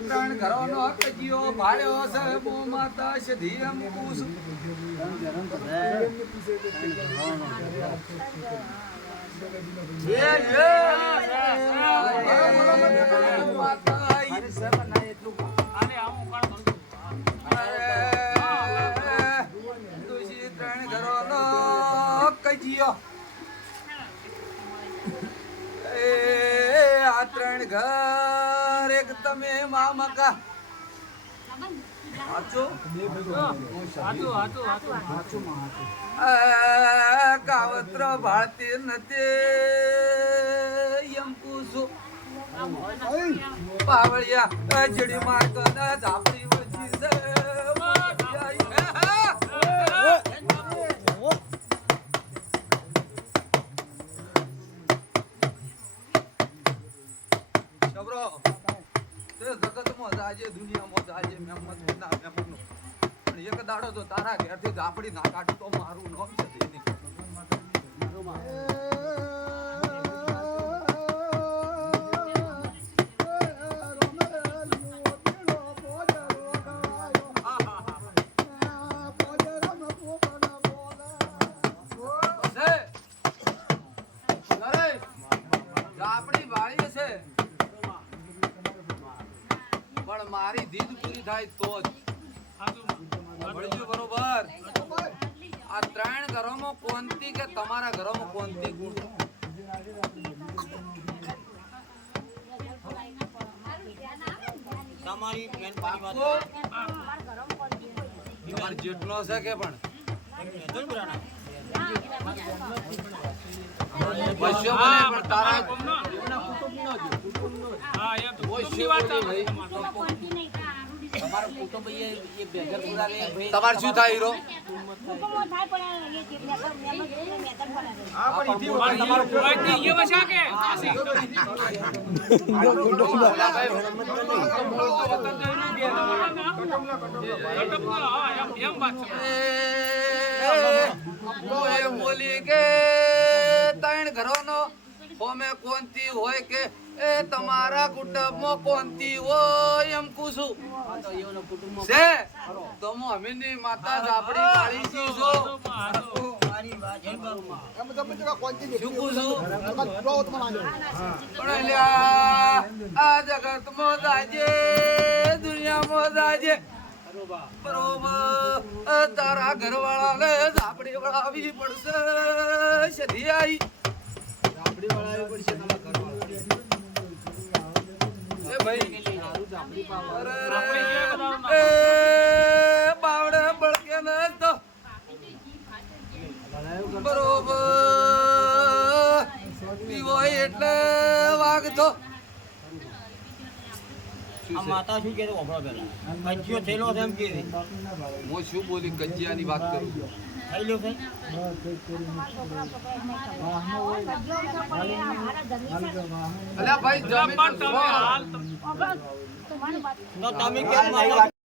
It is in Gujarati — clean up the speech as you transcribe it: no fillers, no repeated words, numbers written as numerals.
ત્રણ ઘરોનો કજીઓ ભાળ્યો છે બો માતા સધી એમ પૂછ ત્રણ ઘરોનો કજીઓ આ ત્રણ ઘર એક તમે મામકા કાવત્ર ભારતી નથી એમ પૂછું પાવળિયા જડી માં ઝાપડી વચી છે દુનિયામાં જાજે મહેમત ના મહેમત પણ એક દાડો તો તારા ઘેરથી ઝાપડી ના કાઢું તો મારું નામ છે મારી દીદ પૂરી થાય તો જ બરોબર. આ ત્રણ ઘરોમાં કોનતી કે તમારા ઘરોમાં કોનતી ગુણ તમારી જેટલો છે કે પણ તમારે શું થાય હીરો બોલી કે ત્રણ ઘરોનો હોમે કોનતી હોય કે એ તમારા કુટુંબમાં કોનતી હોય એમ પૂછું છે તો અમીની માતા ઝાપડી વાળી છો શું પૂછું પણ આ જગતમાં જાજે દુનિયામાં જાજે બરોબર તારા ઘરવાળાને ઝાપડી વળાવી પડશે સધી આવી ઝાપડી વળાવી પડશે તમારા ઘરવાળા બાવડે બળકે ન તો બરોબર પીવો એટલે વાગતો માતા શું કે કજિયો થયેલો છે એમ કે હું શું બોલી કજિયાની વાત કરું થયેલો છે અલ્યા ભાઈ જમીન તમે કેમ